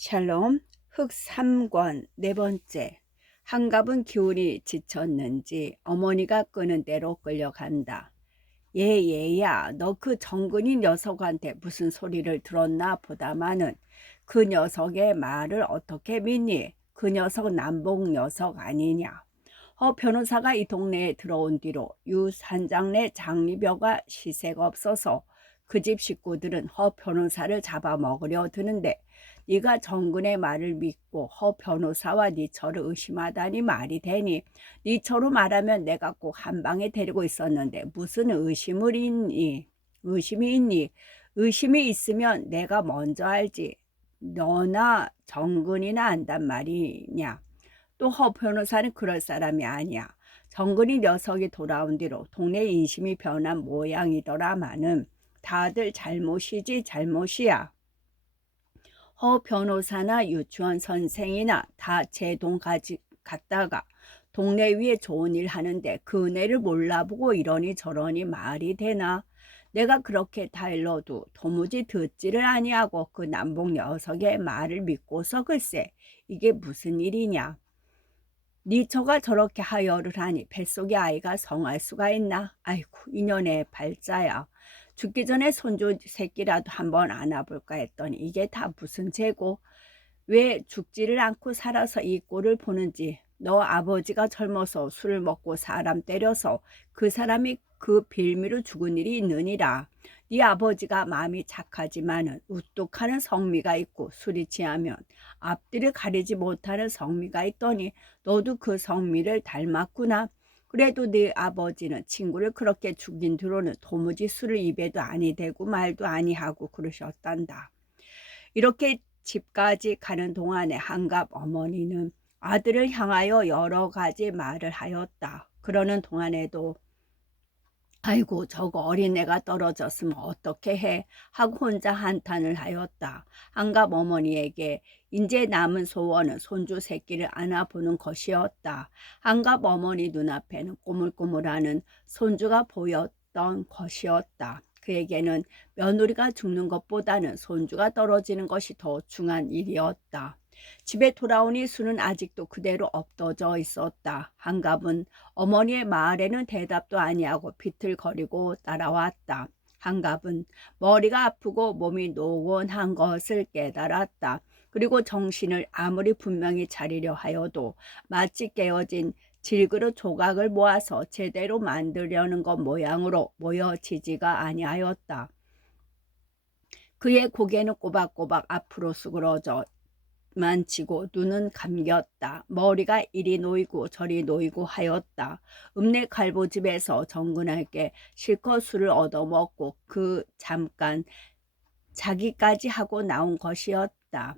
샬롬 흑 3권 네 번째. 한갑은 기운이 지쳤는지 어머니가 끄는 대로 끌려간다. 얘야, 너 그 정근이 녀석한테 무슨 소리를 들었나 보다마는 그 녀석의 말을 어떻게 믿니? 그 녀석 남봉 녀석 아니냐? 변호사가 이 동네에 들어온 뒤로 유 산장내 장리벼가 시세가 없어서 그 집 식구들은 변호사를 잡아먹으려 드는데 네가 정근의 말을 믿고 변호사와 니처를 의심하다니 말이 되니? 니처로 말하면 내가 꼭 한 방에 데리고 있었는데 무슨 의심이 있니? 의심이 있으면 내가 먼저 알지. 너나 정근이나 안단 말이냐? 또 변호사는 그럴 사람이 아니야. 정근이 녀석이 돌아온 뒤로 동네 인심이 변한 모양이더라마는 다들 잘못이지 잘못이야. 변호사나 유치원 선생이나 다 제 돈 갔다가 동네 위에 좋은 일 하는데 그 은혜를 몰라보고 이러니 저러니 말이 되나? 내가 그렇게 달러도 도무지 듣지를 아니하고 그 남봉 녀석의 말을 믿고서 글쎄 이게 무슨 일이냐? 니처가 저렇게 하여를 하니 뱃속의 아이가 성할 수가 있나? 아이고 인연의 발자야. 죽기 전에 손주 새끼라도 한번 안아볼까 했더니 이게 다 무슨 죄고? 왜 죽지를 않고 살아서 이 꼴을 보는지. 너 아버지가 젊어서 술을 먹고 사람 때려서 그 사람이 그 빌미로 죽은 일이 있느니라. 네 아버지가 마음이 착하지만은 우뚝하는 성미가 있고 술이 취하면 앞뒤를 가리지 못하는 성미가 있더니 너도 그 성미를 닮았구나. 그래도 네 아버지는 친구를 그렇게 죽인 뒤로는 도무지 술을 입에도 아니 대고 말도 아니하고 그러셨단다. 이렇게 집까지 가는 동안에 한갑 어머니는 아들을 향하여 여러 가지 말을 하였다. 그러는 동안에도 아이고 저거 어린애가 떨어졌으면 어떻게 해 하고 혼자 한탄을 하였다. 한갑 어머니에게 이제 남은 소원은 손주 새끼를 안아보는 것이었다. 한갑 어머니 눈앞에는 꼬물꼬물하는 손주가 보였던 것이었다. 그에게는 며느리가 죽는 것보다는 손주가 떨어지는 것이 더 중요한 일이었다. 집에 돌아오니 수는 아직도 그대로 엎어져 있었다. 한갑은 어머니의 말에는 대답도 아니하고 비틀거리고 따라왔다. 한갑은 머리가 아프고 몸이 노곤한 것을 깨달았다. 그리고 정신을 아무리 분명히 차리려 하여도 마치 깨어진 질그릇 조각을 모아서 제대로 만들려는 것 모양으로 모여지지가 아니하였다. 그의 고개는 꼬박꼬박 앞으로 수그러져 만지고 눈은 감겼다. 머리가 이리 놓이고 저리 놓이고 하였다. 읍내 갈보집에서 정근할게 실컷 술을 얻어먹고 그 잠깐 자기까지 하고 나온 것이었다.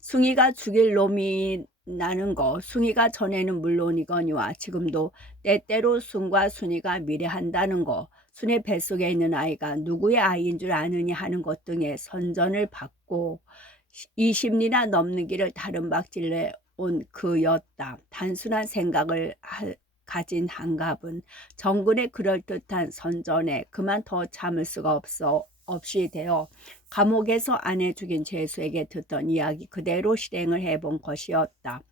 숭이가 죽일 놈이 나는 거 숭이가 전에는 물론이거니와 지금도 때때로 숭과 순이가 미래한다는 거 순의 뱃속에 있는 아이가 누구의 아이인 줄 아느냐 하는 것 등의 선전을 받고 20리나 넘는 길을 다른박질내 온 그였다. 단순한 생각을 가진 한갑은 정근의 그럴듯한 선전에 그만 더 참을 수가 없이 되어 감옥에서 아내 죽인 죄수에게 듣던 이야기 그대로 실행을 해본 것이었다.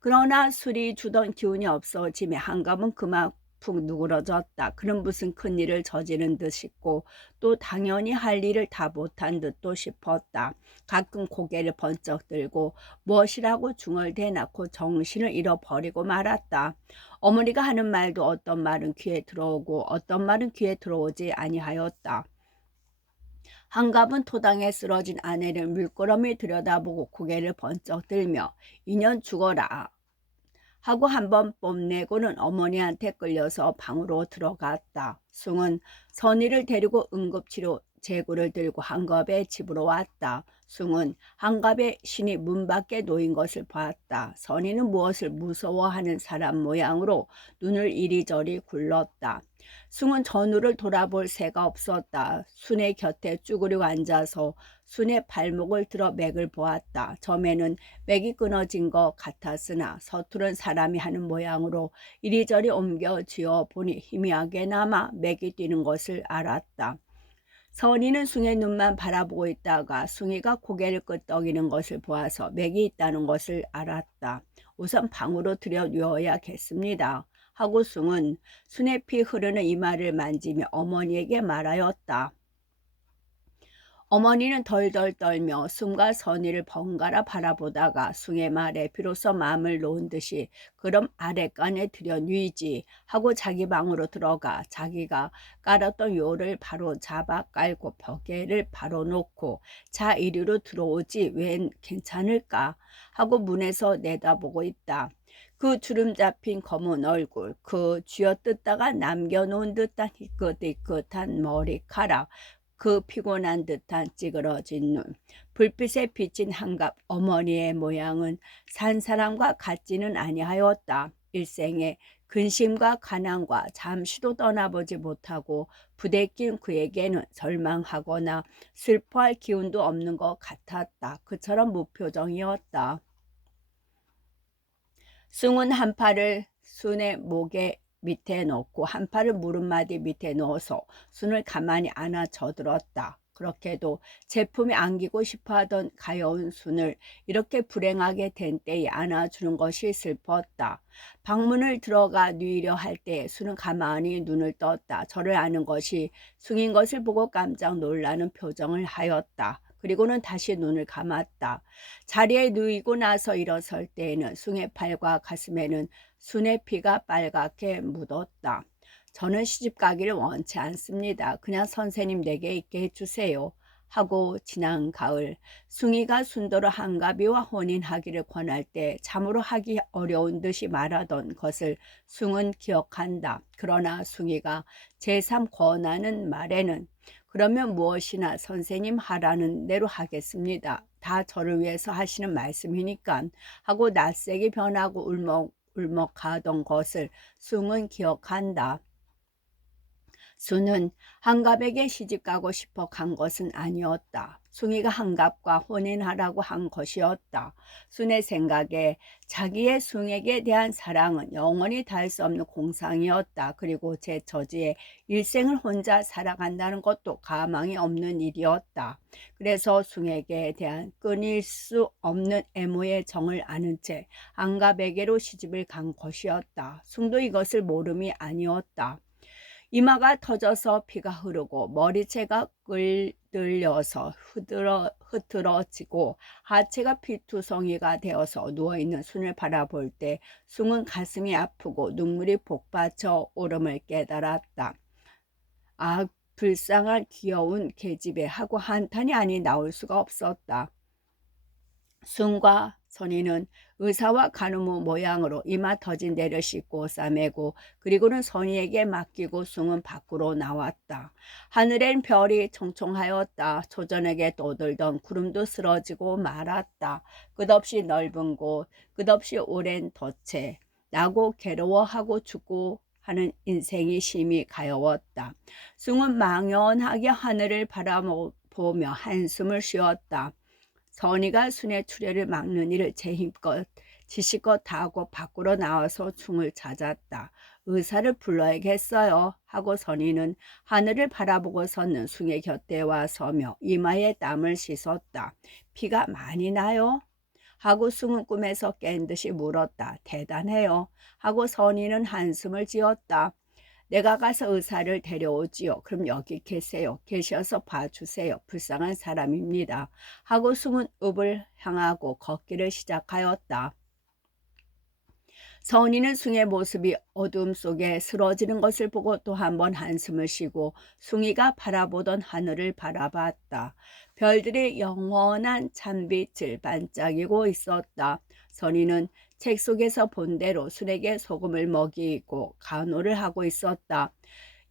그러나 술이 주던 기운이 없어짐에 한감은 그만 푹 누그러졌다. 그는 무슨 큰일을 저지른 듯 싶고 또 당연히 할 일을 다 못한 듯도 싶었다. 가끔 고개를 번쩍 들고 무엇이라고 중얼대놓고 정신을 잃어버리고 말았다. 어머니가 하는 말도 어떤 말은 귀에 들어오고 어떤 말은 귀에 들어오지 아니하였다. 한갑은 토당에 쓰러진 아내를 물끄러미 들여다보고 고개를 번쩍 들며 인연 죽어라 하고 한번 뽐내고는 어머니한테 끌려서 방으로 들어갔다. 숭은 선희를 데리고 응급치료 제구를 들고 한갑의 집으로 왔다. 숭은 한갑의 신이 문 밖에 놓인 것을 봤다. 선희는 무엇을 무서워하는 사람 모양으로 눈을 이리저리 굴렀다. 숭은 전우를 돌아볼 새가 없었다. 순의 곁에 쭈그리고 앉아서 순의 발목을 들어 맥을 보았다. 점에는 맥이 끊어진 것 같았으나 서투른 사람이 하는 모양으로 이리저리 옮겨 쥐어 보니 희미하게나마 맥이 뛰는 것을 알았다. 선이는 숭의 눈만 바라보고 있다가 숭이가 고개를 끄덕이는 것을 보아서 맥이 있다는 것을 알았다. 우선 방으로 들여 누워야겠습니다. 하고 숭은 순의 피 흐르는 이마를 만지며 어머니에게 말하였다. 어머니는 덜덜 떨며 숭과 선이를 번갈아 바라보다가 숭의 말에 비로소 마음을 놓은 듯이 그럼 아랫간에 들여 뉘지 하고 자기 방으로 들어가 자기가 깔았던 요를 바로 잡아 깔고 벽에를 바로 놓고 자 이리로 들어오지 웬 괜찮을까 하고 문에서 내다보고 있다. 그 주름 잡힌 검은 얼굴, 그 쥐어뜯다가 남겨놓은 듯한 희끗희끗한 머리카락, 그 피곤한 듯한 찌그러진 눈, 불빛에 비친 한갑 어머니의 모양은 산 사람과 같지는 아니하였다. 일생에 근심과 가난과 잠시도 떠나보지 못하고 부대낀 그에게는 절망하거나 슬퍼할 기운도 없는 것 같았다. 그처럼 무표정이었다. 숭은 한 팔을 순의 목에 밑에 놓고 한 팔을 무릎마디 밑에 넣어서 순을 가만히 안아 져들었다. 그렇게도 제품이 안기고 싶어하던 가여운 순을 이렇게 불행하게 된 때에 안아주는 것이 슬펐다. 방문을 들어가 누이려 할 때 순은 가만히 눈을 떴다. 저를 아는 것이 숭인 것을 보고 깜짝 놀라는 표정을 하였다. 그리고는 다시 눈을 감았다. 자리에 누이고 나서 일어설 때에는 숭의 팔과 가슴에는 순의 피가 빨갛게 묻었다. 저는 시집 가기를 원치 않습니다. 그냥 선생님 댁에 있게 해주세요. 하고 지난 가을 숭이가 순도로 한가비와 혼인하기를 권할 때 참으로 하기 어려운 듯이 말하던 것을 숭은 기억한다. 그러나 숭이가 제3 권하는 말에는 그러면 무엇이나 선생님 하라는 대로 하겠습니다. 다 저를 위해서 하시는 말씀이니까 하고 낯색이 변하고 울먹하던 것을 숭은 기억한다. 수는 한갑에게 시집가고 싶어 간 것은 아니었다. 숭이가 한갑과 혼인하라고 한 것이었다. 순의 생각에 자기의 숭에게 대한 사랑은 영원히 닿을 수 없는 공상이었다. 그리고 제 처지에 일생을 혼자 살아간다는 것도 가망이 없는 일이었다. 그래서 숭에게 대한 끊일 수 없는 애모의 정을 아는 채 한갑에게로 시집을 간 것이었다. 숭도 이것을 모름이 아니었다. 이마가 터져서 피가 흐르고 머리채가 끌들려서 흐트러지고 하체가 피투성이가 되어서 누워있는 순을 바라볼 때 숭은 가슴이 아프고 눈물이 복받쳐 오름을 깨달았다. 아, 불쌍한 귀여운 계집애 하고 한탄이 아니 나올 수가 없었다. 숭과 선이는 의사와 간호모 모양으로 이마 터진 데를 씻고 싸매고 그리고는 선이에게 맡기고 숭은 밖으로 나왔다. 하늘엔 별이 총총하였다. 초저녁에 떠들던 구름도 쓰러지고 말았다. 끝없이 넓은 곳, 끝없이 오랜 덫에 나고 괴로워하고 죽고 하는 인생이 심히 가여웠다. 숭은 망연하게 하늘을 바라보며 한숨을 쉬었다. 선이가 순의 출애를 막는 일을 제 힘껏 지시껏 다 하고 밖으로 나와서 숭을 찾았다. 의사를 불러야겠어요 하고 선이는 하늘을 바라보고 섰는 숭의 곁에 와 서며 이마에 땀을 씻었다. 피가 많이 나요? 하고 숭은 꿈에서 깬 듯이 물었다. 대단해요 하고 선이는 한숨을 지었다. 내가 가서 의사를 데려오지요. 그럼 여기 계세요. 계셔서 봐주세요. 불쌍한 사람입니다. 하고 숭은 읍을 향하고 걷기를 시작하였다. 선이는 숭의 모습이 어둠 속에 쓰러지는 것을 보고 또 한 번 한숨을 쉬고 숭이가 바라보던 하늘을 바라봤다. 별들이 영원한 찬빛을 반짝이고 있었다. 선이는 책 속에서 본 대로 순에게 소금을 먹이고 간호를 하고 있었다.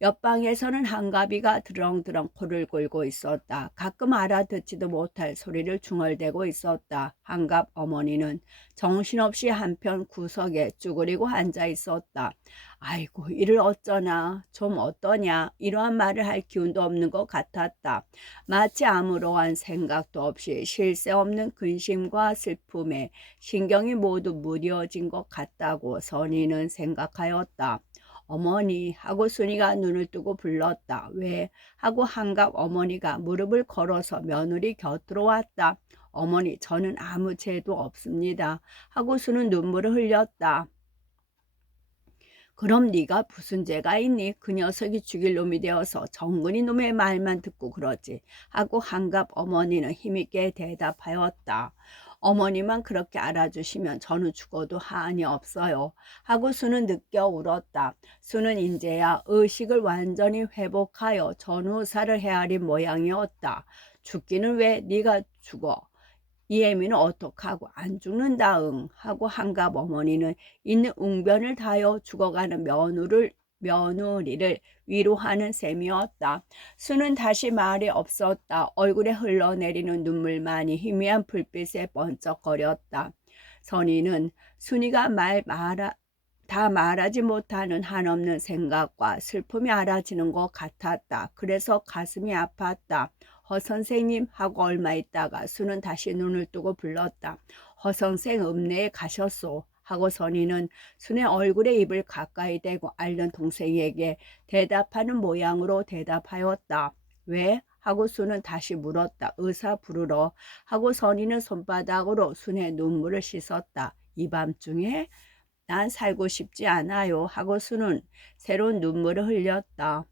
옆방에서는 한가비가 드렁드렁 코를 골고 있었다. 가끔 알아듣지도 못할 소리를 중얼대고 있었다. 한갑 어머니는 정신없이 한편 구석에 쭈그리고 앉아 있었다. 아이고 이를 어쩌나 좀 어떠냐 이러한 말을 할 기운도 없는 것 같았다. 마치 아무러한 생각도 없이 쉴 새 없는 근심과 슬픔에 신경이 모두 무뎌진 것 같다고 선이는 생각하였다. 어머니 하고 순이가 눈을 뜨고 불렀다. 왜? 하고 한갑 어머니가 무릎을 걸어서 며느리 곁으로 왔다. 어머니 저는 아무 죄도 없습니다. 하고 순은 눈물을 흘렸다. 그럼 네가 무슨 죄가 있니? 그 녀석이 죽일 놈이 되어서 정근이 놈의 말만 듣고 그러지. 하고 한갑 어머니는 힘있게 대답하였다. 어머니만 그렇게 알아주시면 저는 죽어도 한이 없어요. 하고 수는 느껴 울었다. 수는 인제야 의식을 완전히 회복하여 전후사를 헤아린 모양이었다. 죽기는 왜 네가 죽어? 이 애미는 어떡하고 안 죽는다 응 하고 한갑 어머니는 있는 웅변을 다하여 죽어가는 며느리를 위로하는 셈이었다. 수는 다시 말이 없었다. 얼굴에 흘러내리는 눈물만이 희미한 불빛에 번쩍거렸다. 선희는 순이가 다 말하지 못하는 한없는 생각과 슬픔이 알아지는 것 같았다. 그래서 가슴이 아팠다. 선생님 하고 얼마 있다가 수는 다시 눈을 뜨고 불렀다. 선생 읍내에 가셨소. 하고 선희는 순의 얼굴에 입을 가까이 대고 앓는 동생에게 대답하는 모양으로 대답하였다. 왜? 하고 수는 다시 물었다. 의사 부르러. 하고 선희는 손바닥으로 순의 눈물을 씻었다. 이 밤중에? 난 살고 싶지 않아요. 하고 수는 새로운 눈물을 흘렸다.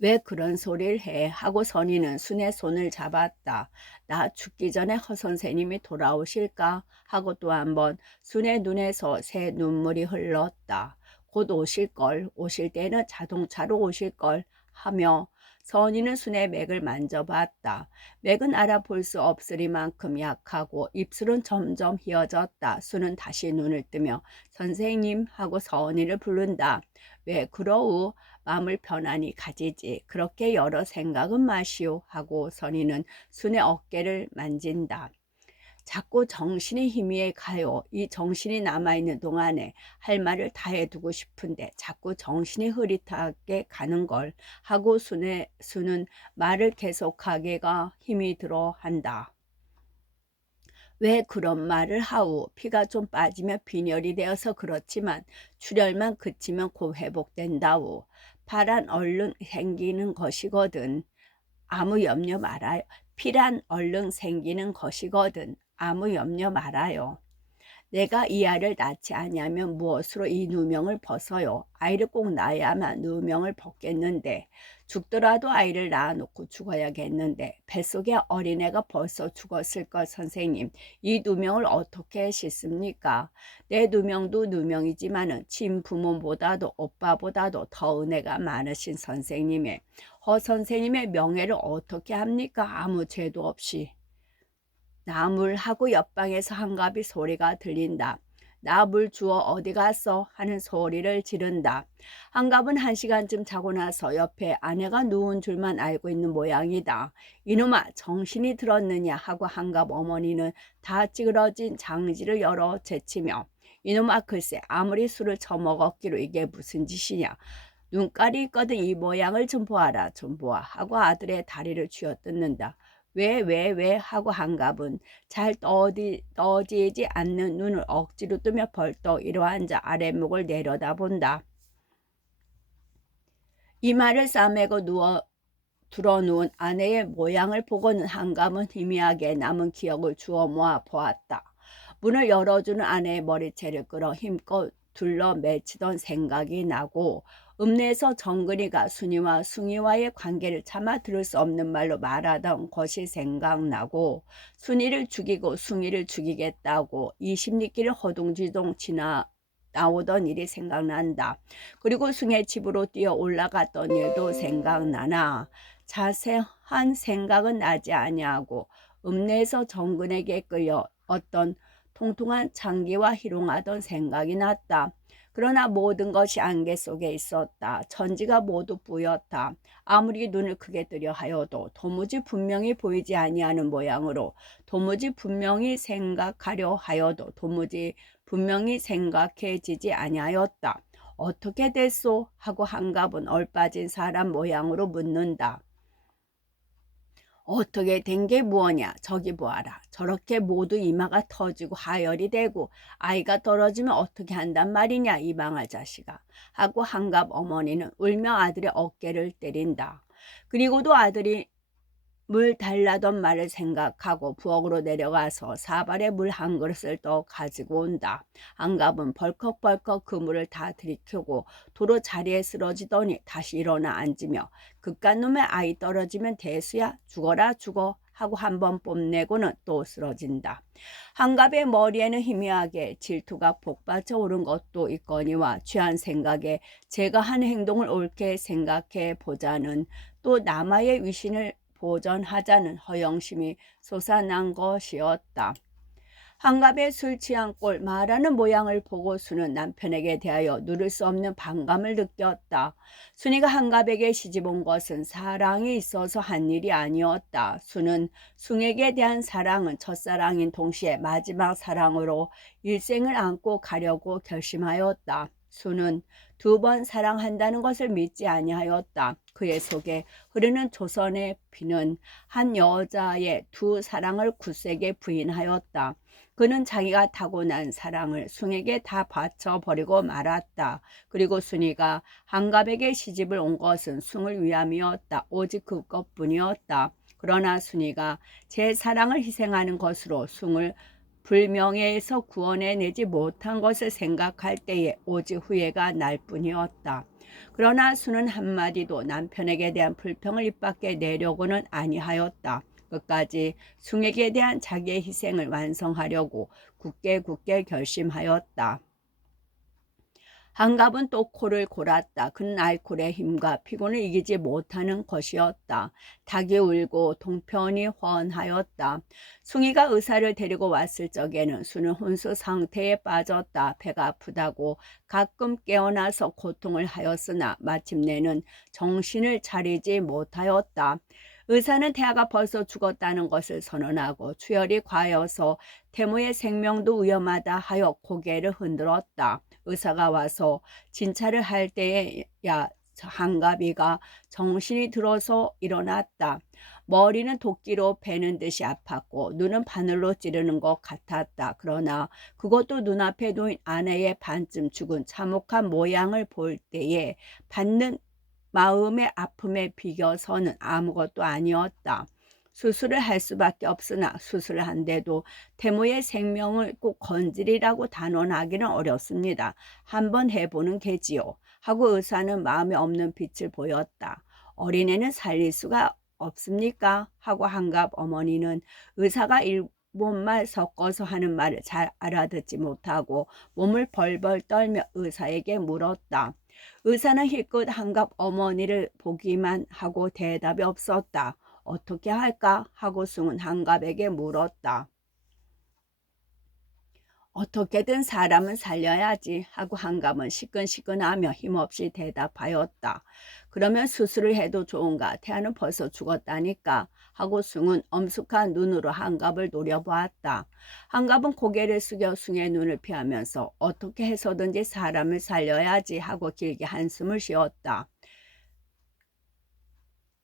왜 그런 소리를 해? 하고 선희는 순의 손을 잡았다. 나 죽기 전에 허 선생님이 돌아오실까? 하고 또 한 번 순의 눈에서 새 눈물이 흘렀다. 곧 오실걸. 오실 때는 자동차로 오실걸. 하며 선희는 순의 맥을 만져봤다. 맥은 알아볼 수 없으리만큼 약하고 입술은 점점 휘어졌다. 순은 다시 눈을 뜨며 선생님 하고 선희를 부른다. 왜 그러우? 마음을 편안히 가지지. 그렇게 여러 생각은 마시오. 하고 선희는 순의 어깨를 만진다. 자꾸 정신이 희미해 가요. 이 정신이 남아있는 동안에 할 말을 다 해두고 싶은데 자꾸 정신이 흐릿하게 가는 걸. 하고 수는 말을 계속하기가 힘이 들어 한다. 왜 그런 말을 하오? 피가 좀 빠지면 빈혈이 되어서 그렇지만 출혈만 그치면 곧 회복된다오. 파란 얼른 생기는 것이거든. 아무 염려 말아요. 피란 얼른 생기는 것이거든. 아무 염려 말아요. 내가 이 아이를 낳지 아니하면 무엇으로 이 누명을 벗어요. 아이를 꼭 낳아야만 누명을 벗겠는데 죽더라도 아이를 낳아놓고 죽어야겠는데 뱃속에 어린애가 벌써 죽었을 것 선생님. 이 누명을 어떻게 씻습니까? 내 누명도 누명이지만은 친부모보다도 오빠보다도 더 은혜가 많으신 선생님의 허 선생님의 명예를 어떻게 합니까? 아무 죄도 없이. 나물 하고 옆방에서 한갑이 소리가 들린다. 나 물 주워 어디 갔어? 하는 소리를 지른다. 한갑은 1시간쯤 자고 나서 옆에 아내가 누운 줄만 알고 있는 모양이다. 이놈아 정신이 들었느냐 하고 한갑 어머니는 다 찌그러진 장지를 열어 제치며 이놈아 글쎄 아무리 술을 처먹었기로 이게 무슨 짓이냐. 눈깔이 있거든 이 모양을 좀 보아라 좀 보아 하고 아들의 다리를 쥐어뜯는다. 왜 하고 한갑은 잘 떠지지 않는 눈을 억지로 뜨며 벌떡 일어앉아 아랫목을 내려다본다. 이마를 싸매고 들어누운 아내의 모양을 보고는 한갑은 희미하게 남은 기억을 주워 모아 보았다. 문을 열어주는 아내의 머리채를 끌어 힘껏 둘러 맺히던 생각이 나고 읍내에서 정근이가 순이와 숭이와의 관계를 차마 들을 수 없는 말로 말하던 것이 생각나고 순이를 죽이고 숭이를 죽이겠다고 이 심리길을 허둥지둥 나오던 일이 생각난다. 그리고 숭의 집으로 뛰어 올라갔던 일도 생각나나 자세한 생각은 나지 아니하고 읍내에서 정근에게 끌려 어떤 통통한 장기와 희롱하던 생각이 났다. 그러나 모든 것이 안개 속에 있었다. 천지가 모두 뿌옇다. 아무리 눈을 크게 뜨려 하여도 도무지 분명히 보이지 아니하는 모양으로 도무지 분명히 생각하려 하여도 도무지 분명히 생각해지지 아니하였다. 어떻게 됐소? 하고 한갑은 얼빠진 사람 모양으로 묻는다. 어떻게 된 게 무엇냐? 저기 보아라. 저렇게 모두 이마가 터지고 하열이 되고 아이가 떨어지면 어떻게 한단 말이냐, 이 망할 자식아. 하고 한갑 어머니는 울며 아들의 어깨를 때린다. 그리고도 아들이 물 달라던 말을 생각하고 부엌으로 내려가서 사발에 물 한 그릇을 더 가지고 온다. 한갑은 벌컥벌컥 그 물을 다 들이켜고 도로 자리에 쓰러지더니 다시 일어나 앉으며 그깟 놈의 아이 떨어지면 대수야, 죽어라 죽어 하고 한 번 뽐내고는 또 쓰러진다. 한갑의 머리에는 희미하게 질투가 복받쳐 오른 것도 있거니와 취한 생각에 제가 한 행동을 옳게 생각해 보자는 또 남아의 위신을 보전하자는 허영심이 솟아난 것이었다. 한갑의 술 취한 꼴 말하는 모양을 보고 순은 남편에게 대하여 누를 수 없는 반감을 느꼈다. 순이가 한갑에게 시집 온 것은 사랑이 있어서 한 일이 아니었다. 순은 숭에게 대한 사랑은 첫사랑인 동시에 마지막 사랑으로 일생을 안고 가려고 결심하였다. 순은 2번 사랑한다는 것을 믿지 아니하였다. 그의 속에 흐르는 조선의 피는 한 여자의 2 사랑을 굳세게 부인하였다. 그는 자기가 타고난 사랑을 숭에게 다 바쳐버리고 말았다. 그리고 순이가 한갑에게 시집을 온 것은 숭을 위함이었다. 오직 그것뿐이었다. 그러나 순이가 제 사랑을 희생하는 것으로 숭을 불명예에서 구원해내지 못한 것을 생각할 때에 오직 후회가 날 뿐이었다. 그러나 순은 한마디도 남편에게 대한 불평을 입 밖에 내려고는 아니하였다. 끝까지 숭에게 대한 자기의 희생을 완성하려고 굳게 결심하였다. 한갑은 또 코를 골았다. 그는 알코올의 힘과 피곤을 이기지 못하는 것이었다. 닭이 울고 동편이 훤하였다. 숭이가 의사를 데리고 왔을 적에는 수는 혼수 상태에 빠졌다. 배가 아프다고 가끔 깨어나서 고통을 하였으나 마침내는 정신을 차리지 못하였다. 의사는 태아가 벌써 죽었다는 것을 선언하고 추열이 과여서 태모의 생명도 위험하다 하여 고개를 흔들었다. 의사가 와서 진찰을 할 때에야 한갑이가 정신이 들어서 일어났다. 머리는 도끼로 베는 듯이 아팠고 눈은 바늘로 찌르는 것 같았다. 그러나 그것도 눈앞에 놓인 아내의 반쯤 죽은 참혹한 모양을 볼 때에 받는 마음의 아픔에 비겨서는 아무것도 아니었다. 수술을 할 수밖에 없으나 수술을 한데도 태모의 생명을 꼭 건지리라고 단언하기는 어렵습니다. 한번 해보는 게지요. 하고 의사는 마음에 없는 빛을 보였다. 어린애는 살릴 수가 없습니까? 하고 한갑 어머니는 의사가 일본말 섞어서 하는 말을 잘 알아듣지 못하고 몸을 벌벌 떨며 의사에게 물었다. 의사는 힐끗 한갑 어머니를 보기만 하고 대답이 없었다. 어떻게 할까? 하고 숭은 한갑에게 물었다. 어떻게든 사람은 살려야지 하고 한갑은 시끈시끈하며 힘없이 대답하였다. 그러면 수술을 해도 좋은가? 태아는 벌써 죽었다니까 하고 숭은 엄숙한 눈으로 한갑을 노려보았다. 한갑은 고개를 숙여 숭의 눈을 피하면서 어떻게 해서든지 사람을 살려야지 하고 길게 한숨을 쉬었다.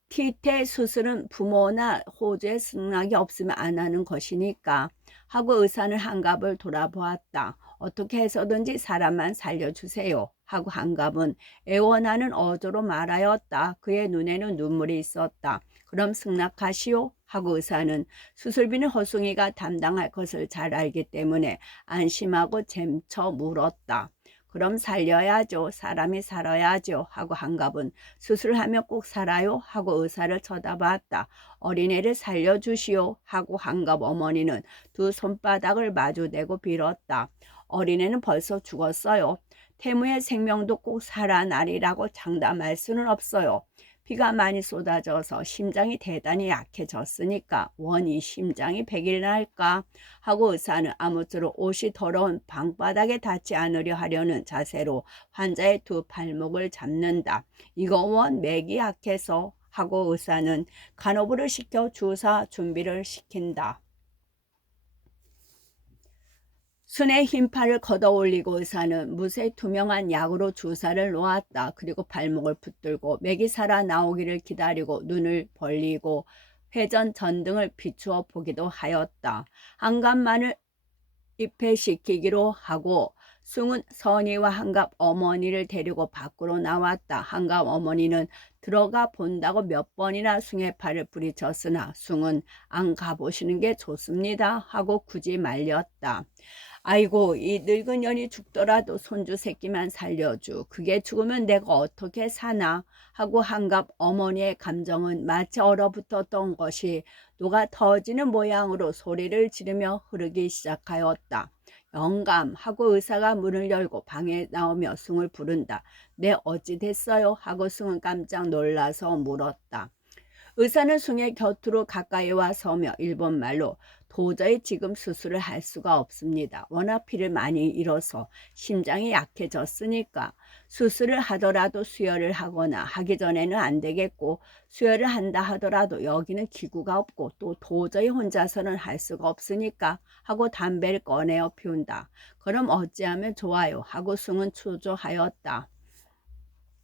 티태 수술은 부모나 호주의 승낙이 없으면 안 하는 것이니까 하고 의사는 한갑을 돌아보았다. 어떻게 해서든지 사람만 살려주세요 하고 한갑은 애원하는 어조로 말하였다. 그의 눈에는 눈물이 있었다. 그럼 승낙하시오 하고 의사는 수술비는 허숭이가 담당할 것을 잘 알기 때문에 안심하고 잼쳐 물었다. 그럼 살려야죠. 사람이 살아야죠. 하고 한갑은 수술하면 꼭 살아요. 하고 의사를 쳐다봤다. 어린애를 살려주시오. 하고 한갑 어머니는 2 손바닥을 마주대고 빌었다. 어린애는 벌써 죽었어요. 태무의 생명도 꼭 살아나리라고 장담할 수는 없어요. 피가 많이 쏟아져서 심장이 대단히 약해졌으니까 원이 심장이 100일 날까 하고 의사는 아무쪼록 옷이 더러운 방바닥에 닿지 않으려 하려는 자세로 환자의 2 발목을 잡는다. 이거 원 맥이 약해서 하고 의사는 간호부를 시켜 주사 준비를 시킨다. 순의 흰팔을 걷어올리고 의사는 무쇠 투명한 약으로 주사를 놓았다. 그리고 발목을 붙들고 맥이 살아 나오기를 기다리고 눈을 벌리고 회전 전등을 비추어 보기도 하였다. 한갑만을 입회시키기로 하고 숭은 선희와 한갑 어머니를 데리고 밖으로 나왔다. 한갑 어머니는 들어가 본다고 몇 번이나 숭의 팔을 부리쳤으나 숭은 안 가보시는 게 좋습니다 하고 굳이 말렸다. 아이고, 이 늙은 년이 죽더라도 손주 새끼만 살려주. 그게 죽으면 내가 어떻게 사나 하고 한갑 어머니의 감정은 마치 얼어붙었던 것이 녹아 터지는 모양으로 소리를 지르며 흐르기 시작하였다. 영감 하고 의사가 문을 열고 방에 나오며 숭을 부른다. 네, 어찌 됐어요? 하고 숭은 깜짝 놀라서 물었다. 의사는 숭의 곁으로 가까이 와 서며 일본말로 도저히 지금 수술을 할 수가 없습니다. 워낙 피를 많이 잃어서 심장이 약해졌으니까 수술을 하더라도 수혈을 하거나 하기 전에는 안 되겠고 수혈을 한다 하더라도 여기는 기구가 없고 또 도저히 혼자서는 할 수가 없으니까 하고 담배를 꺼내어 피운다. 그럼 어찌하면 좋아요 하고 숭은 추조하였다.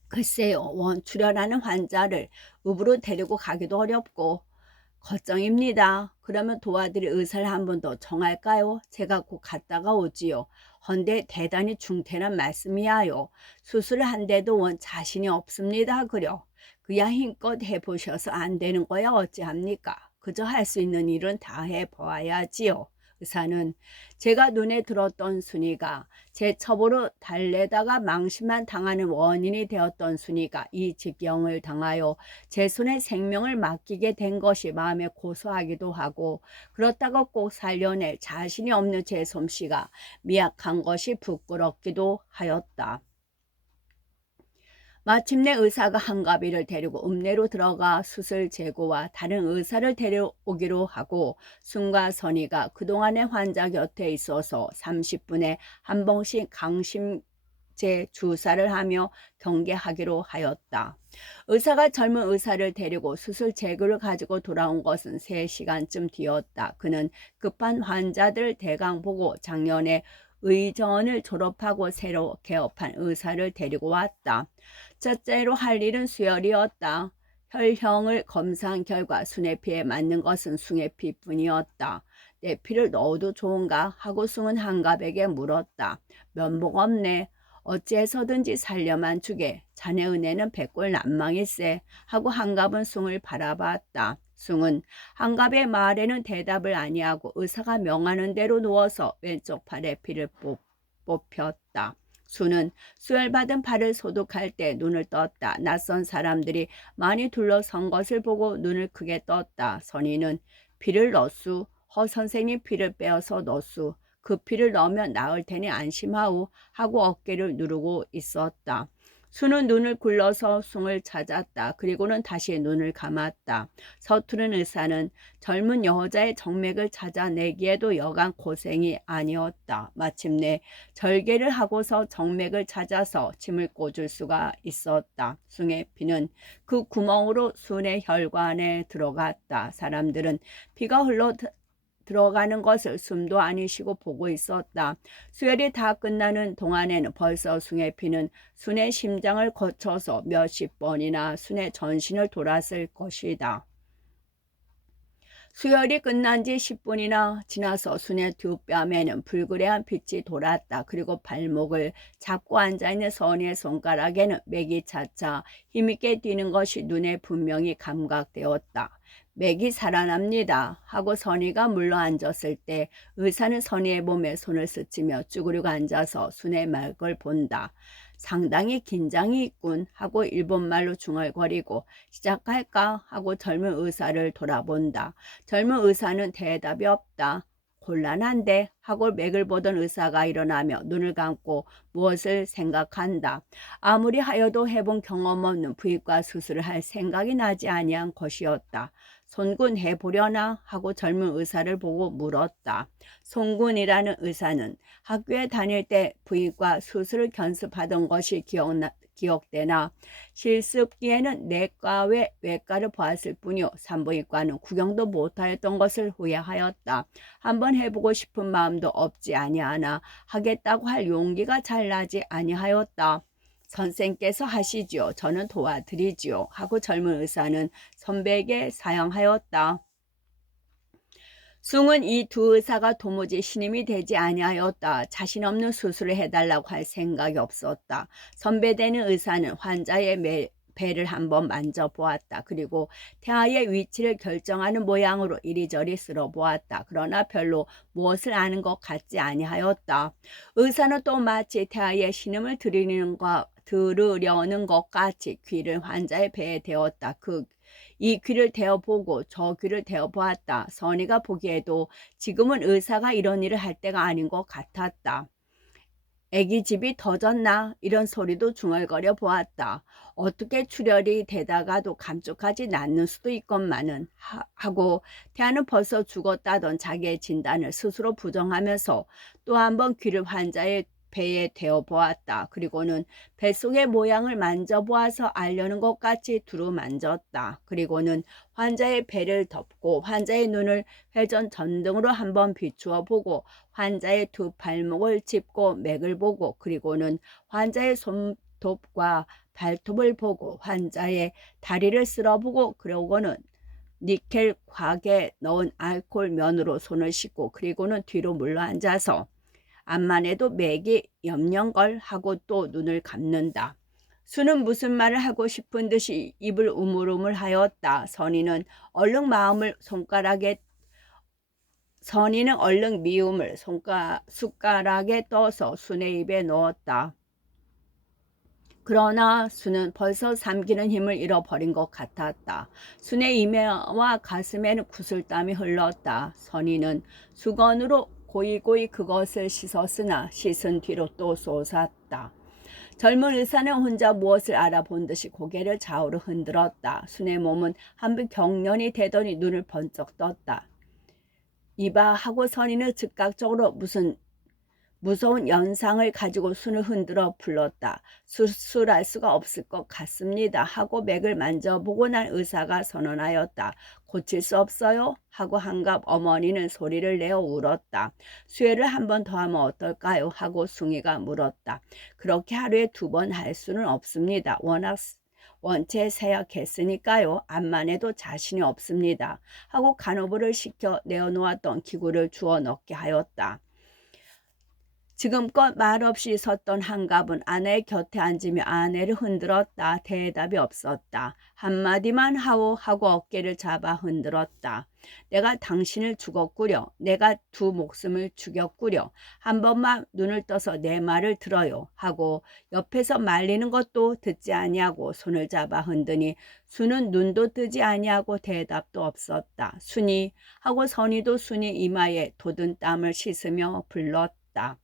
글쎄요, 원출혈하는 환자를 읍으로 데리고 가기도 어렵고 걱정입니다. 그러면 도와드릴 의사를 한 번 더 정할까요? 제가 곧 갔다가 오지요. 헌데 대단히 중태란 말씀이야요. 수술을 한데도 원 자신이 없습니다. 그려. 그야 힘껏 해보셔서 안 되는 거야 어찌합니까? 그저 할 수 있는 일은 다 해보아야지요. 의사는 제가 눈에 들었던 순이가 제 첩으로 달래다가 망신만 당하는 원인이 되었던 순이가 이 지경을 당하여 제 손에 생명을 맡기게 된 것이 마음에 고소하기도 하고 그렇다고 꼭 살려낼 자신이 없는 제 솜씨가 미약한 것이 부끄럽기도 하였다. 마침내 의사가 한가비를 데리고 읍내로 들어가 수술 재고와 다른 의사를 데려오기로 하고 숭과 선희가 그동안의 환자 곁에 있어서 30분에 한 번씩 강심제 주사를 하며 경계하기로 하였다. 의사가 젊은 의사를 데리고 수술 재고를 가지고 돌아온 것은 3시간쯤 뒤였다. 그는 급한 환자들 대강 보고 작년에 의전을 졸업하고 새로 개업한 의사를 데리고 왔다. 첫째로 할 일은 수혈이었다. 혈형을 검사한 결과 순의 피에 맞는 것은 숭의 피뿐이었다. 내 피를 넣어도 좋은가 하고 숭은 한갑에게 물었다. 면목 없네. 어찌해서든지 살려만 주게. 자네 은혜는 백골 난망일세 하고 한갑은 숭을 바라봤다. 숭은 한갑의 말에는 대답을 아니하고 의사가 명하는 대로 누워서 왼쪽 팔에 피를 뽑혔다. 수는 수혈받은 팔을 소독할 때 눈을 떴다. 낯선 사람들이 많이 둘러선 것을 보고 눈을 크게 떴다. 선희는 피를 넣수. 허 선생님 피를 빼어서 넣수. 그 피를 넣으면 나을 테니 안심하오 하고 어깨를 누르고 있었다. 수는 눈을 굴러서 숭을 찾았다. 그리고는 다시 눈을 감았다. 서투른 의사는 젊은 여자의 정맥을 찾아내기에도 여간 고생이 아니었다. 마침내 절개를 하고서 정맥을 찾아서 침을 꽂을 수가 있었다. 숭의 피는 그 구멍으로 순의 혈관에 들어갔다. 사람들은 피가 흘러 들어가는 것을 숨도 안 쉬고 보고 있었다. 수혈이 다 끝나는 동안에는 벌써 숭의 피는 순의 심장을 거쳐서 몇십 번이나 순의 전신을 돌았을 것이다. 수혈이 끝난 지 10분이나 지나서 순의 두 뺨에는 불그레한 빛이 돌았다. 그리고 발목을 잡고 앉아있는 선희의 손가락에는 맥이 차차 힘있게 뛰는 것이 눈에 분명히 감각되었다. 맥이 살아납니다 하고 선희가 물러앉았을 때 의사는 선희의 몸에 손을 스치며 쭈그리고 앉아서 순의 맥을 본다. 상당히 긴장이 있군 하고 일본말로 중얼거리고 시작할까 하고 젊은 의사를 돌아본다. 젊은 의사는 대답이 없다. 곤란한데 하고 맥을 보던 의사가 일어나며 눈을 감고 무엇을 생각한다. 아무리 하여도 해본 경험 없는 부위과 수술을 할 생각이 나지 아니한 것이었다. 손군 해보려나 하고 젊은 의사를 보고 물었다. 손군이라는 의사는 학교에 다닐 때 부위과 수술을 견습하던 것이 기억되나 실습기에는 내과 외 외과를 보았을 뿐이요 산부인과는 구경도 못하였던 것을 후회하였다. 한번 해보고 싶은 마음도 없지 아니하나 하겠다고 할 용기가 잘 나지 아니하였다. 선생께서 하시지요. 저는 도와드리지요. 하고 젊은 의사는 선배에게 사양하였다. 숭은 이 두 의사가 도무지 신임이 되지 아니하였다. 자신 없는 수술을 해달라고 할 생각이 없었다. 선배되는 의사는 환자의 배를 한번 만져보았다. 그리고 태아의 위치를 결정하는 모양으로 이리저리 쓸어보았다. 그러나 별로 무엇을 아는 것 같지 아니하였다. 의사는 또 마치 태아의 신음을 들으려는 것 같이 귀를 환자의 배에 대었다. 이 귀를 대어보고 저 귀를 대어보았다. 선희가 보기에도 지금은 의사가 이런 일을 할 때가 아닌 것 같았다. 애기 집이 터졌나? 이런 소리도 중얼거려 보았다. 어떻게 출혈이 되다가도 감쪽하지 않는 수도 있건만은 하고 태아는 벌써 죽었다던 자기의 진단을 스스로 부정하면서 또 한 번 귀를 환자의 배에 대어 보았다. 그리고는 뱃속의 모양을 만져보아서 알려는 것 같이 두루 만졌다. 그리고는 환자의 배를 덮고 환자의 눈을 회전 전등으로 한번 비추어 보고 환자의 두 발목을 짚고 맥을 보고 그리고는 환자의 손톱과 발톱을 보고 환자의 다리를 쓸어보고 그러고는 니켈 곽에 넣은 알코올 면으로 손을 씻고 그리고는 뒤로 물러앉아서 암만 해도 맥이 염려걸 하고 또 눈을 감는다. 수는 무슨 말을 하고 싶은 듯이 입을 우물우물하였다. 선희는 얼른 미움을 숟가락에 떠서 순의 입에 넣었다. 그러나 수는 벌써 삼키는 힘을 잃어버린 것 같았다. 순의 이마와 가슴에는 구슬땀이 흘렀다. 선희는 수건으로 고이고이 그것을 씻었으나 씻은 뒤로 또 쏟았다. 젊은 의사는 혼자 무엇을 알아본 듯이 고개를 좌우로 흔들었다. 순의 몸은 한번 경련이 되더니 눈을 번쩍 떴다. 이봐 하고 선희는 즉각적으로 무서운 연상을 가지고 순을 흔들어 불렀다. 수술할 수가 없을 것 같습니다. 하고 맥을 만져보고 난 의사가 선언하였다. 고칠 수 없어요? 하고 한갑 어머니는 소리를 내어 울었다. 수혈을 한 번 더 하면 어떨까요? 하고 숭이가 물었다. 그렇게 하루에 2번 할 수는 없습니다. 워낙 원체 세약했으니까요. 암만 해도 자신이 없습니다. 하고 간호부를 시켜 내어놓았던 기구를 주워 넣게 하였다. 지금껏 말없이 섰던 한갑은 아내의 곁에 앉으며 아내를 흔들었다. 대답이 없었다. 한마디만 하오 하고 어깨를 잡아 흔들었다. 내가 당신을 죽었구려. 내가 두 목숨을 죽였구려. 한 번만 눈을 떠서 내 말을 들어요. 하고 옆에서 말리는 것도 듣지 아니하고 손을 잡아 흔드니 수는 눈도 뜨지 아니하고 대답도 없었다. 순이 하고 선이도 순이 이마에 돋은 땀을 씻으며 불렀다.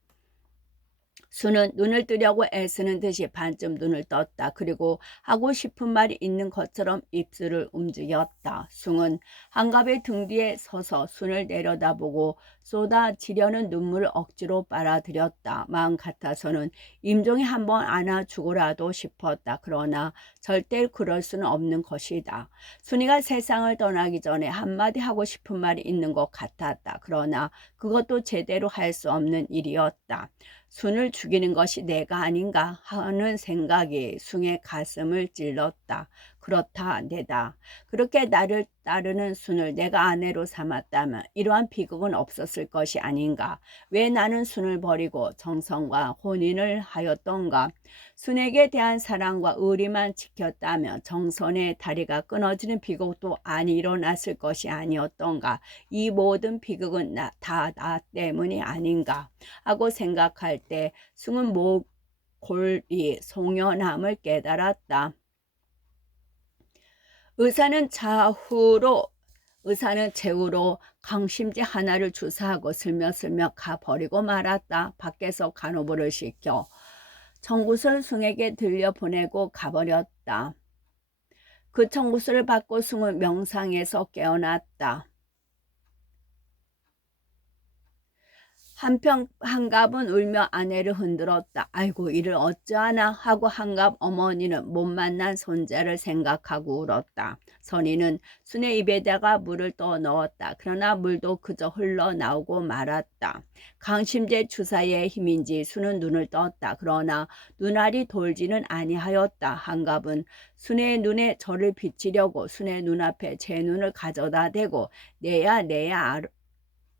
수는 눈을 뜨려고 애쓰는 듯이 반쯤 눈을 떴다. 그리고 하고 싶은 말이 있는 것처럼 입술을 움직였다. 숭은 한갑의 등 뒤에 서서 순을 내려다보고 쏟아지려는 눈물을 억지로 빨아들였다. 마음 같아서는 임종이 한번 안아주고라도 싶었다. 그러나 절대 그럴 수는 없는 것이다. 순이가 세상을 떠나기 전에 한마디 하고 싶은 말이 있는 것 같았다. 그러나 그것도 제대로 할 수 없는 일이었다. 순을 죽이는 것이 내가 아닌가 하는 생각이 숭의 가슴을 찔렀다. 그렇다 내다. 그렇게 나를 따르는 순을 내가 아내로 삼았다면 이러한 비극은 없었을 것이 아닌가. 왜 나는 순을 버리고 정성과 혼인을 하였던가. 순에게 대한 사랑과 의리만 지켰다면 정선의 다리가 끊어지는 비극도 안 일어났을 것이 아니었던가. 이 모든 비극은 다 나 때문이 아닌가 하고 생각할 때 숭은 골이 송연함을 깨달았다. 의사는 제후로 강심제 하나를 주사하고 슬며슬며 가버리고 말았다. 밖에서 간호부를 시켜 청구서를 숭에게 들려보내고 가버렸다. 그 청구서를 받고 숭은 명상에서 깨어났다. 한편 한갑은 울며 아내를 흔들었다. 아이고 이를 어찌하나 하고 한갑 어머니는 못 만난 손자를 생각하고 울었다. 선희는 순의 입에다가 물을 떠 넣었다. 그러나 물도 그저 흘러나오고 말았다. 강심제 주사의 힘인지 순은 눈을 떴다. 그러나 눈알이 돌지는 아니하였다. 한갑은 순의 눈에 저를 비치려고 순의 눈앞에 제 눈을 가져다 대고 내야 내야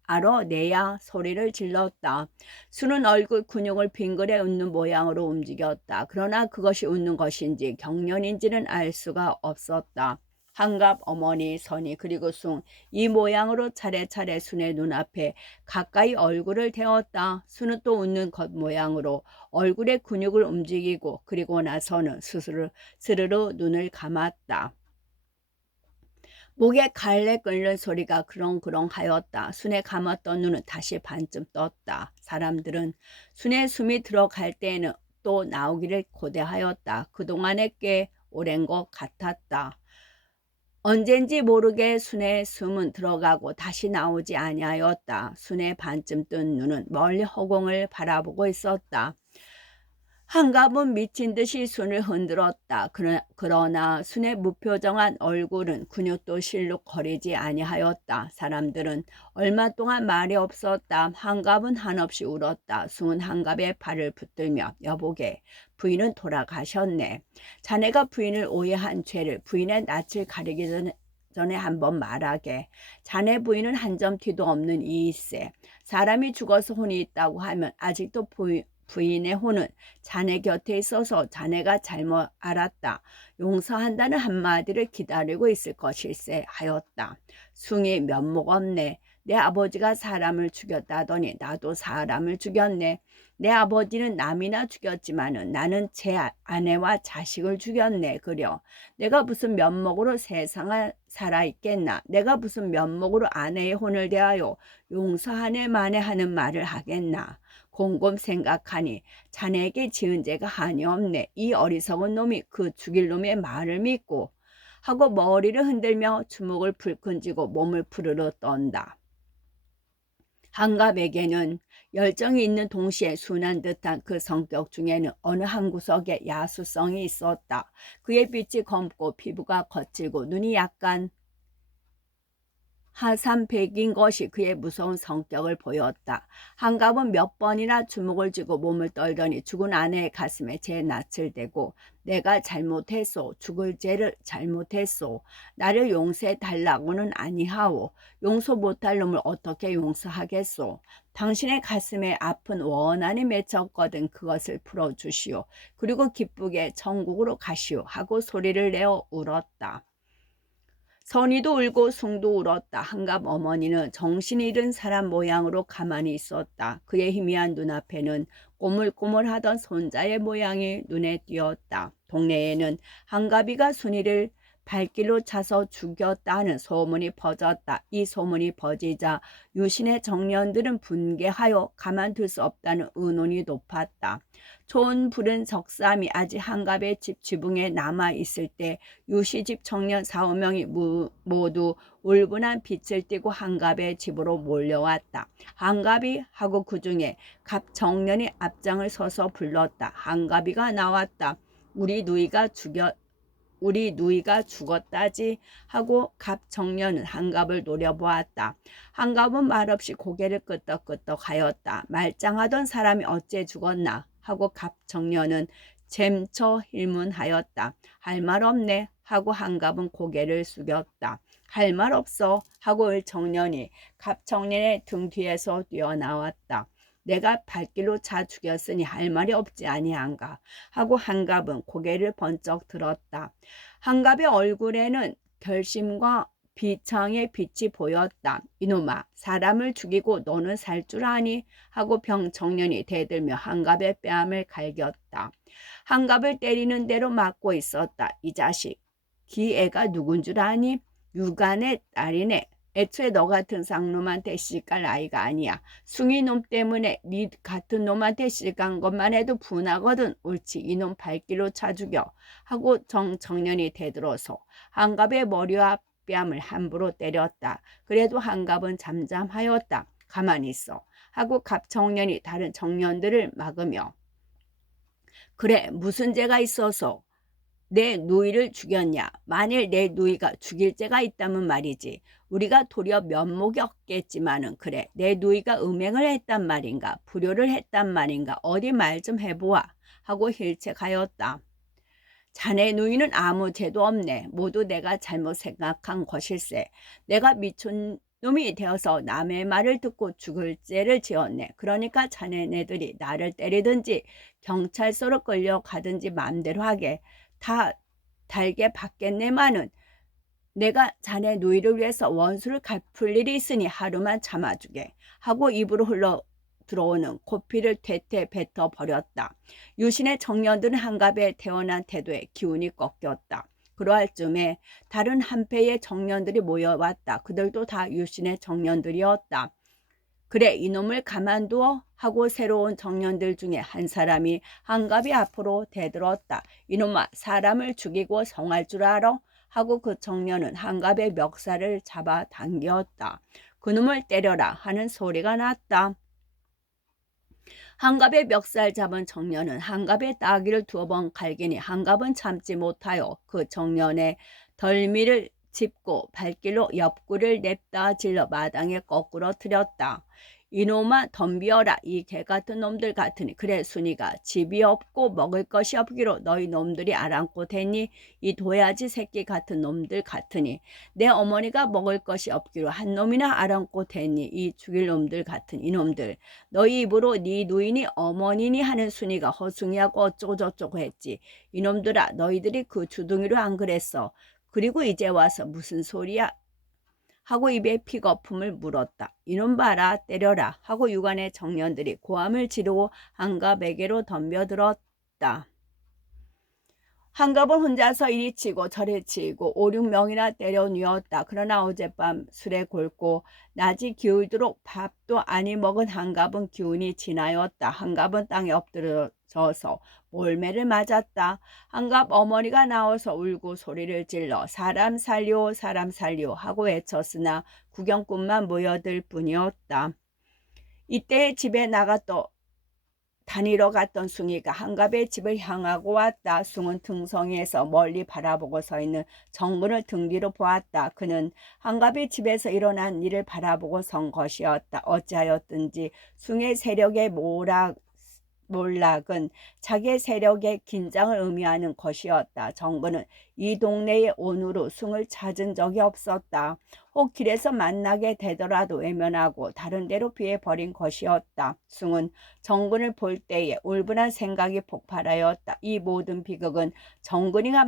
알아내야 소리를 질렀다. 수는 얼굴 근육을 빙그레 웃는 모양으로 움직였다. 그러나 그것이 웃는 것인지 경련인지는 알 수가 없었다. 한갑 어머니 선희 그리고 숭 이 모양으로 차례차례 순의 눈앞에 가까이 얼굴을 대었다. 수는 또 웃는 것 모양으로 얼굴의 근육을 움직이고 그리고 나서는 스르르 눈을 감았다. 목에 갈래 끓는 소리가 그렁그렁하였다. 순에 감았던 눈은 다시 반쯤 떴다. 사람들은 순에 숨이 들어갈 때에는 또 나오기를 고대하였다. 그동안에 꽤 오랜 것 같았다. 언젠지 모르게 순의 숨은 들어가고 다시 나오지 아니하였다. 순의 반쯤 뜬 눈은 멀리 허공을 바라보고 있었다. 한갑은 미친 듯이 순을 흔들었다. 그러나 순의 무표정한 얼굴은 근육도 실룩거리지 아니하였다. 사람들은 얼마 동안 말이 없었다. 한갑은 한없이 울었다. 순은 한갑의 발을 붙들며 여보게 부인은 돌아가셨네. 자네가 부인을 오해한 죄를 부인의 낯을 가리기 전에 한번 말하게. 자네 부인은 한 점 티도 없는 이일세. 사람이 죽어서 혼이 있다고 하면 아직도 부인의 혼은 자네 곁에 있어서 자네가 잘못 알았다. 용서한다는 한마디를 기다리고 있을 것일세 하였다. 숭이 면목 없네. 내 아버지가 사람을 죽였다더니 나도 사람을 죽였네. 내 아버지는 남이나 죽였지만은 나는 제 아내와 자식을 죽였네. 그려 내가 무슨 면목으로 세상을 살아있겠나. 내가 무슨 면목으로 아내의 혼을 대하여 용서하네 마네 하는 말을 하겠나. 곰곰 생각하니 자네에게 지은 죄가 한이 없네. 이 어리석은 놈이 그 죽일 놈의 말을 믿고 하고 머리를 흔들며 주먹을 불끈 쥐고 몸을 푸르르 떤다. 한갑에게는 열정이 있는 동시에 순한 듯한 그 성격 중에는 어느 한 구석에 야수성이 있었다. 그의 빛이 검고 피부가 거칠고 눈이 약간 하삼백인 것이 그의 무서운 성격을 보였다. 한갑은 몇 번이나 주먹을 쥐고 몸을 떨더니 죽은 아내의 가슴에 제 낯을 대고 내가 잘못했소. 죽을 죄를 잘못했소. 나를 용서해 달라고는 아니하오. 용서 못할 놈을 어떻게 용서하겠소. 당신의 가슴에 아픈 원한이 맺혔거든 그것을 풀어주시오. 그리고 기쁘게 천국으로 가시오 하고 소리를 내어 울었다. 선희도 울고 숭도 울었다. 한갑 어머니는 정신이 잃은 사람 모양으로 가만히 있었다. 그의 희미한 눈앞에는 꼬물꼬물하던 손자의 모양이 눈에 띄었다. 동네에는 한갑이가 순이를 발길로 차서 죽였다는 소문이 퍼졌다. 이 소문이 퍼지자 유신의 정년들은 분개하여 가만둘 수 없다는 의논이 높았다. 좋은 불은 적삼이 아직 한갑의 집 지붕에 남아있을 때 유시집 청년 4~5명이 모두 울분한 빛을 띠고 한갑의 집으로 몰려왔다. 한갑이 하고 그 중에 갑정년이 앞장을 서서 불렀다. 한갑이가 나왔다. 우리 누이가 죽었다지 하고 갑정년은 한갑을 노려보았다. 한갑은 말없이 고개를 끄덕끄덕 하였다. 말짱하던 사람이 어째 죽었나 하고 갑정년은 잼처 힐문하였다. 할 말 없네 하고 한갑은 고개를 숙였다. 할 말 없어 하고 을정년이 갑정년의 등 뒤에서 뛰어나왔다. 내가 발길로 차 죽였으니 할 말이 없지 아니한가 하고 한갑은 고개를 번쩍 들었다. 한갑의 얼굴에는 결심과 비창의 빛이 보였다. 이놈아 사람을 죽이고 너는 살 줄 아니 하고 병청년이 대들며 한갑의 뺨을 갈겼다. 한갑을 때리는 대로 맞고 있었다. 이 자식 기애가 누군 줄 아니? 유간의 딸이네. 애초에 너 같은 쌍놈한테 시집갈 아이가 아니야. 숭이 놈 때문에 네 같은 놈한테 시집간 것만 해도 분하거든. 옳지 이놈 발길로 차 죽여 하고 정청년이 대들어서 한갑의 머리와 뺨을 함부로 때렸다. 그래도 한갑은 잠잠하였다. 가만히 있어. 하고 갑 청년이 다른 청년들을 막으며 그래 무슨 죄가 있어서 내 누이를 죽였냐? 만일 내 누이가 죽일 죄가 있다면 말이지. 우리가 도리어 면목이 없겠지만은 그래 내 누이가 음행을 했단 말인가 불효를 했단 말인가 어디 말 좀 해보아 하고 힐책하였다. 자네 누이는 아무 죄도 없네. 모두 내가 잘못 생각한 것일세. 내가 미친놈이 되어서 남의 말을 듣고 죽을 죄를 지었네. 그러니까 자네네들이 나를 때리든지 경찰서로 끌려가든지 마음대로 하게 다 달게 받겠네마는 내가 자네 누이를 위해서 원수를 갚을 일이 있으니 하루만 참아주게 하고 입으로 흘러 들어오는 코피를 퇴퇴 뱉어 버렸다. 유신의 청년들은 한갑에 태어난 태도에 기운이 꺾였다. 그러할 쯤에 다른 한패의 청년들이 모여왔다. 그들도 다 유신의 청년들이었다. 그래 이놈을 가만두어 하고 새로운 청년들 중에 한 사람이 한갑이 앞으로 대들었다. 이놈아 사람을 죽이고 성할 줄 알아? 하고 그 청년은 한갑의 멱살을 잡아 당겼다. 그놈을 때려라 하는 소리가 났다. 한갑의 멱살 잡은 청년은 한갑의 따귀를 2번 갈기니 한갑은 참지 못하여 그 청년의 덜미를 짚고 발길로 옆구리를 냅다 질러 마당에 거꾸로 틀었다. 이놈아 덤비어라 이 개같은 놈들 같으니 그래 순이가 집이 없고 먹을 것이 없기로 너희 놈들이 아랑곳 했니 이 도야지 새끼 같은 놈들 같으니 내 어머니가 먹을 것이 없기로 한 놈이나 아랑곳 했니 이 죽일 놈들 같은 이놈들 너희 입으로 네 누이니 어머니니 하는 순이가 허숭이하고 어쩌고저쩌고 했지 이놈들아 너희들이 그 주둥이로 안 그랬어 그리고 이제 와서 무슨 소리야 하고 입에 피거품을 물었다. 이놈 봐라 때려라 하고 유관의 청년들이 고함을 지르고 한갑에게로 덤벼들었다. 한갑은 혼자서 이리 치고 저리 치고 5, 6명이나 때려 뉘었다. 그러나 어젯밤 술에 골고 낮이 기울도록 밥도 아니 먹은 한갑은 기운이 지나였다. 한갑은 땅에 엎드려져서 몰매를 맞았다. 한갑 어머니가 나와서 울고 소리를 질러 사람 살려 사람 살려 하고 외쳤으나 구경꾼만 모여들 뿐이었다. 이때 집에 나갔던 다니러 갔던 숭이가 한갑의 집을 향하고 왔다. 숭은 등성이에서 멀리 바라보고 서 있는 정근을 등 뒤로 보았다. 그는 한갑의 집에서 일어난 일을 바라보고 선 것이었다. 어찌하였든지 숭의 세력의 몰락은 자기의 세력의 긴장을 의미하는 것이었다. 정근은 이 동네에 온 후로 숭을 찾은 적이 없었다. 혹 길에서 만나게 되더라도 외면하고 다른 데로 피해버린 것이었다. 숭은 정근을 볼 때에 울분한 생각이 폭발하였다. 이 모든 비극은 정근이가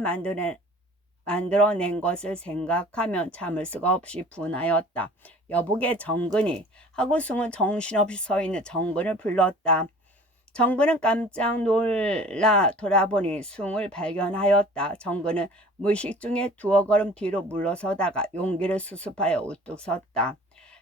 만들어낸 것을 생각하면 참을 수가 없이 분하였다. 여보게 정근이 하고 숭은 정신없이 서 있는 정근을 불렀다. 정근은 깜짝 놀라 돌아보니 숭을 발견하였다. 정근은 무의식 중에 2걸음 뒤로 물러서다가 용기를 수습하여 우뚝 섰다.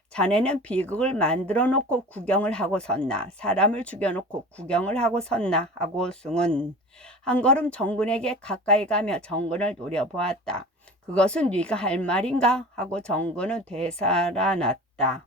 자네는 비극을 만들어 놓고 구경을 하고 섰나? 사람을 죽여놓고 구경을 하고 섰나? 하고 숭은 한 걸음 정근에게 가까이 가며 정근을 노려보았다. 그것은 네가 할 말인가? 하고 정근은 되살아났다.